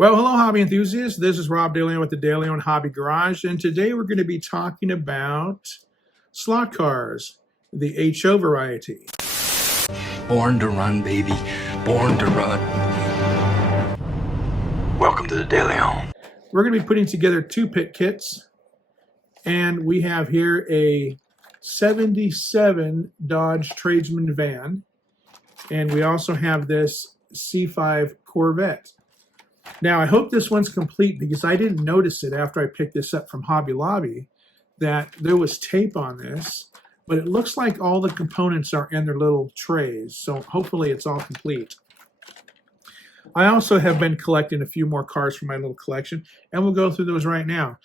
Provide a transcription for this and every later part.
Well, hello, hobby enthusiasts. This is Rob DeLeon with the DeLeon Hobby Garage, and today we're going to be talking about slot cars, the HO variety. Born to run, baby. Born to run. Welcome to the DeLeon. We're going to be putting together two pit kits, and we have here a 77 Dodge Tradesman van, and we also have this C5 Corvette. Now, I hope this one's complete because I didn't notice it after I picked this up from Hobby Lobby that there was tape on this, but it looks like all the components are in their little trays, so hopefully it's all complete. I also have been collecting a few more cars from my little collection, and we'll go through those right now.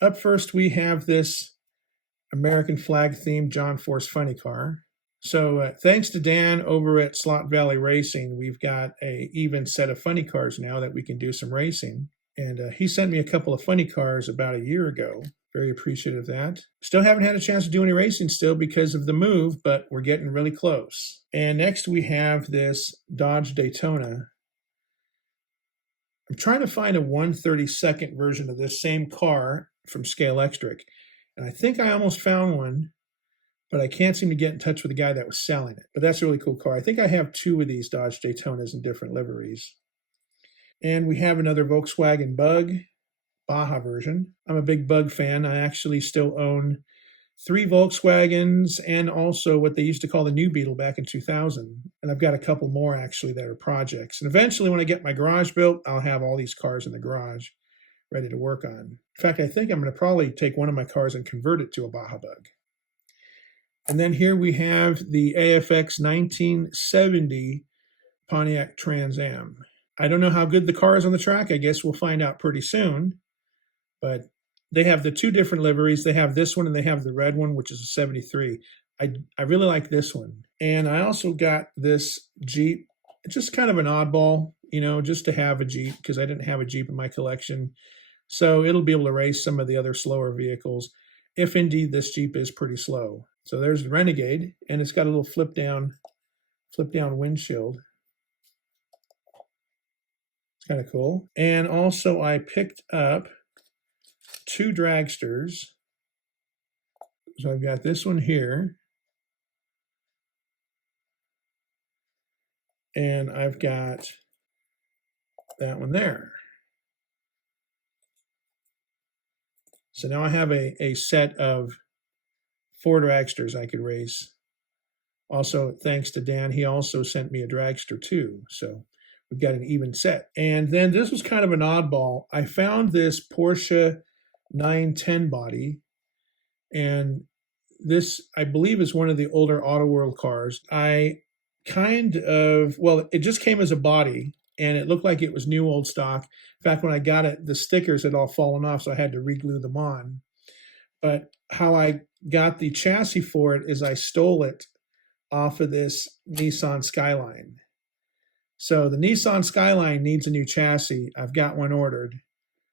Up first, we have this American flag themed John Force funny car. So thanks to Dan over at Slot Valley Racing, we've got an even set of funny cars now that we can do some racing. And he sent me a couple of funny cars about a year ago. Very appreciative of that. Still haven't had a chance to do any racing still because of the move, but we're getting really close. And next we have this Dodge Daytona. I'm trying to find a 1/32nd version of this same car from Scale Extric. And I think I almost found one, but I can't seem to get in touch with the guy that was selling it. But that's a really cool car. I think I have two of these Dodge Daytonas in different liveries. And we have another Volkswagen Bug, Baja version. I'm a big Bug fan. I actually still own 3 Volkswagens and also what they used to call the New Beetle back in 2000. And I've got a couple more actually that are projects. And eventually when I get my garage built, I'll have all these cars in the garage ready to work on. In fact, I think I'm going to probably take one of my cars and convert it to a Baja Bug. And then here we have the AFX 1970 Pontiac Trans Am. I don't know how good the car is on the track. I guess we'll find out pretty soon. But they have the two different liveries. They have this one and they have the red one, which is a 73. I really like this one. And I also got this Jeep. It's just kind of an oddball, just to have a Jeep because I didn't have a Jeep in my collection. So it'll be able to race some of the other slower vehicles, if indeed this Jeep is pretty slow. So there's the Renegade, and it's got a little flip down windshield. It's kind of cool. And also I picked up 2 dragsters. So I've got this one here. And I've got that one there. So now I have a set of 4 dragsters I could race. Also, thanks to Dan, he also sent me a dragster too. So we've got an even set. And then this was kind of an oddball. I found this Porsche 910 body. And this, I believe, is one of the older AutoWorld cars. It just came as a body. And it looked like it was new old stock. In fact, when I got it, the stickers had all fallen off, so I had to re-glue them on. But how I got the chassis for it is I stole it off of this Nissan Skyline. So the Nissan Skyline needs a new chassis. I've got one ordered,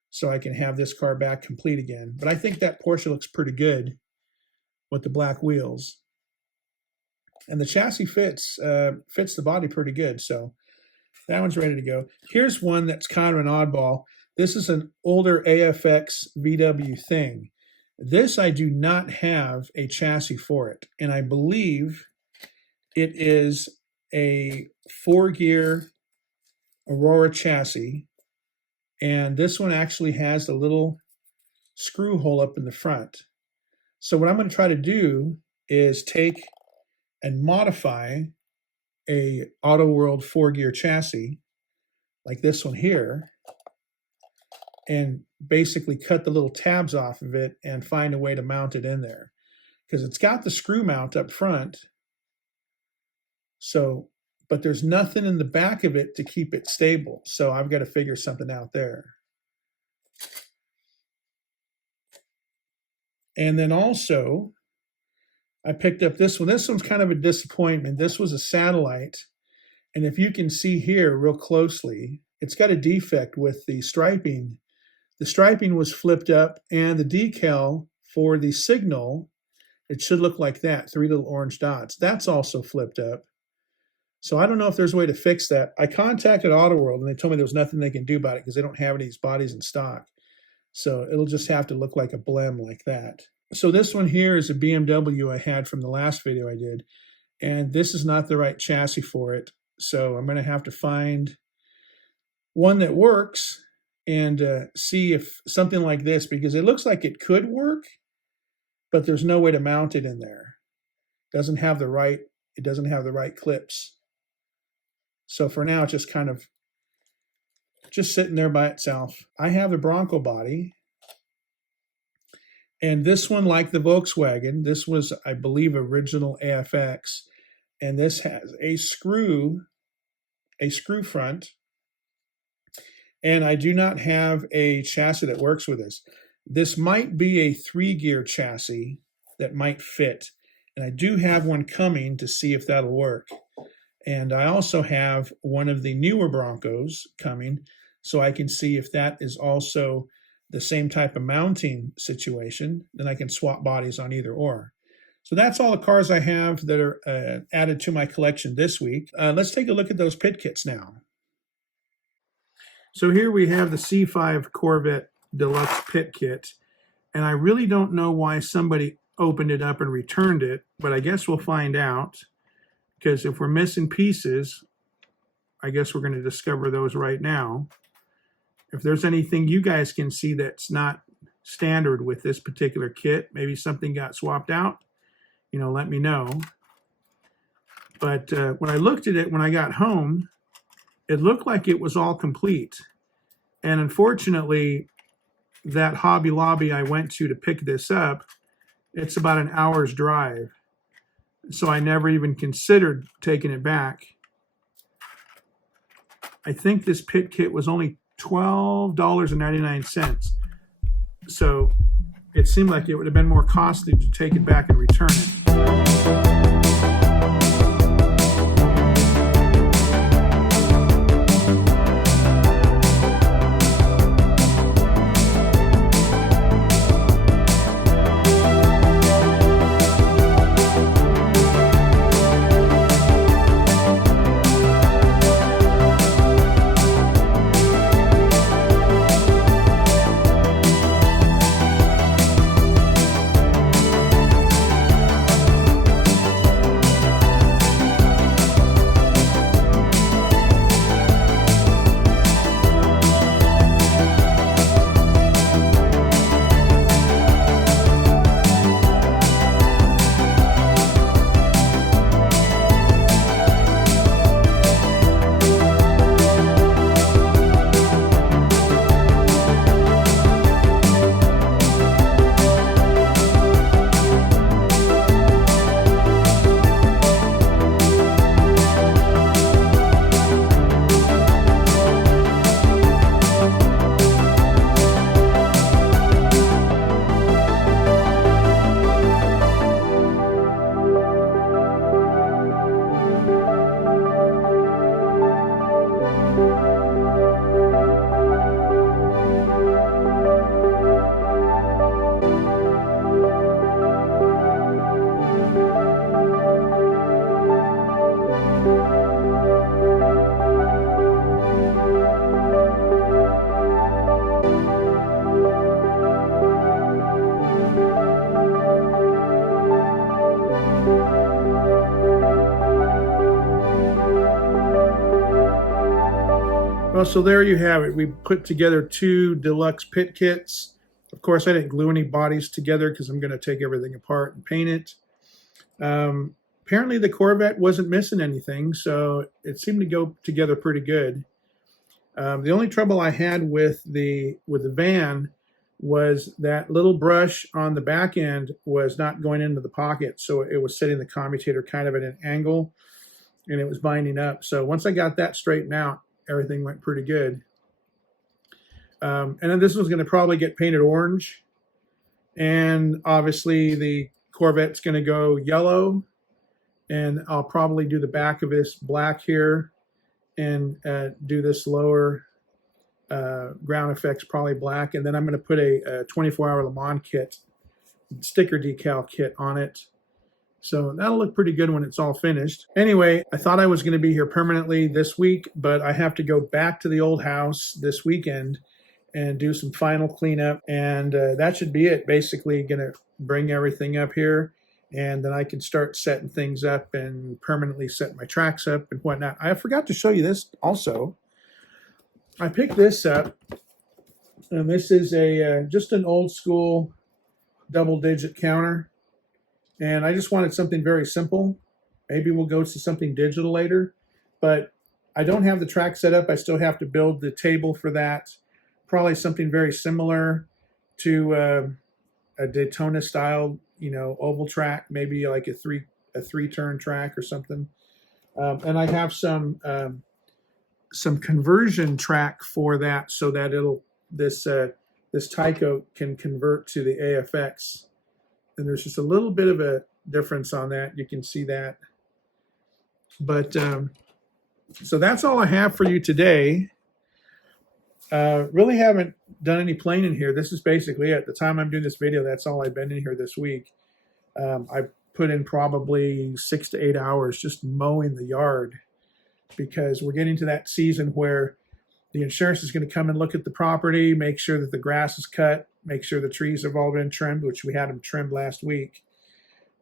so I can have this car back complete again. But I think that Porsche looks pretty good with the black wheels. And the chassis fits the body pretty good, so that one's ready to go. Here's one that's kind of an oddball. This is an older AFX VW thing. This, I do not have a chassis for it. And I believe it is a 4-gear Aurora chassis. And this one actually has a little screw hole up in the front. So what I'm going to try to do is take and modify a AutoWorld 4-gear chassis like this one here and basically cut the little tabs off of it and find a way to mount it in there because it's got the screw mount up front. So, but there's nothing in the back of it to keep it stable. So I've got to figure something out there. And then also I picked up this one. This one's kind of a disappointment. This was a satellite. And if you can see here real closely, it's got a defect with the striping. The striping was flipped up and the decal for the signal, it should look like that, 3 little orange dots. That's also flipped up. So I don't know if there's a way to fix that. I contacted AutoWorld and they told me there was nothing they can do about it because they don't have any of these bodies in stock. So it'll just have to look like a blem like that. So this one here is a BMW I had from the last video I did, and this is not the right chassis for it. So I'm going to have to find one that works and see if something like this, because it looks like it could work, but there's no way to mount it in there. It doesn't have the right clips. So for now, it's just kind of just sitting there by itself. I have the Bronco body. And this one, like the Volkswagen, this was, I believe, original AFX. And this has a screw front. And I do not have a chassis that works with this. This might be a 3-gear chassis that might fit. And I do have one coming to see if that'll work. And I also have one of the newer Broncos coming, so I can see if that is also the same type of mounting situation. Then I can swap bodies on either or. So that's all the cars I have that are added to my collection this week. Let's take a look at those pit kits now. So here we have the C5 Corvette Deluxe Pit Kit. And I really don't know why somebody opened it up and returned it, but I guess we'll find out. Because if we're missing pieces, I guess we're going to discover those right now. If there's anything you guys can see that's not standard with this particular kit, maybe something got swapped out, let me know. But when I looked at it when I got home, it looked like it was all complete. And unfortunately, that Hobby Lobby I went to pick this up, it's about an hour's drive. So I never even considered taking it back. I think this pit kit was only $12.99. So it seemed like it would have been more costly to take it back and return it. Well, so there you have it. We put together 2 deluxe pit kits. Of course, I didn't glue any bodies together because I'm going to take everything apart and paint it. Apparently, the Corvette wasn't missing anything, so it seemed to go together pretty good. The only trouble I had with the van was that little brush on the back end was not going into the pocket, so it was setting the commutator kind of at an angle, and it was binding up. So once I got that straightened out, everything went pretty good. And then this was going to probably get painted orange, and obviously the Corvette's going to go yellow, and I'll probably do the back of this black here and do this lower ground effects probably black, and then I'm going to put a 24-hour Le Mans kit, sticker decal kit on it, So that'll look pretty good when it's all finished. Anyway, I thought I was going to be here permanently this week, but I have to go back to the old house this weekend and do some final cleanup. And that should be it. Basically going to bring everything up here, and then I can start setting things up and permanently set my tracks up and whatnot. I forgot to show you this also. I picked this up, and this is a just an old school double-digit counter. And I just wanted something very simple. Maybe we'll go to something digital later, but I don't have the track set up. I still have to build the table for that. Probably something very similar to a Daytona style, oval track, maybe like a three-turn track or something. And I have some conversion track for that, so that this Tyco can convert to the AFX. And there's just a little bit of a difference on that. You can see that. But so that's all I have for you today. Really haven't done any planing here. This is basically it. At the time I'm doing this video, that's all I've been in here this week. I put in probably 6 to 8 hours just mowing the yard, because we're getting to that season where the insurance is going to come and look at the property, make sure that the grass is cut, make sure the trees have all been trimmed, which we had them trimmed last week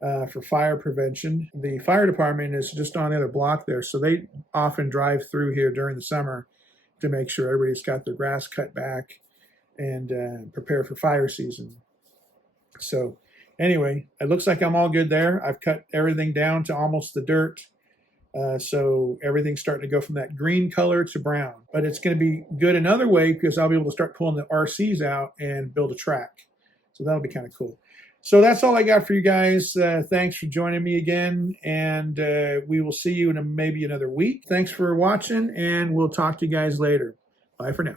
for fire prevention. The fire department is just on the other block there, so they often drive through here during the summer to make sure everybody's got their grass cut back and prepare for fire season. So anyway, it looks like I'm all good there. I've cut everything down to almost the dirt. So everything's starting to go from that green color to brown. But it's going to be good another way, because I'll be able to start pulling the RCs out and build a track. So that'll be kind of cool. So that's all I got for you guys. Thanks for joining me again, and we will see you in maybe another week. Thanks for watching, and we'll talk to you guys later. Bye for now.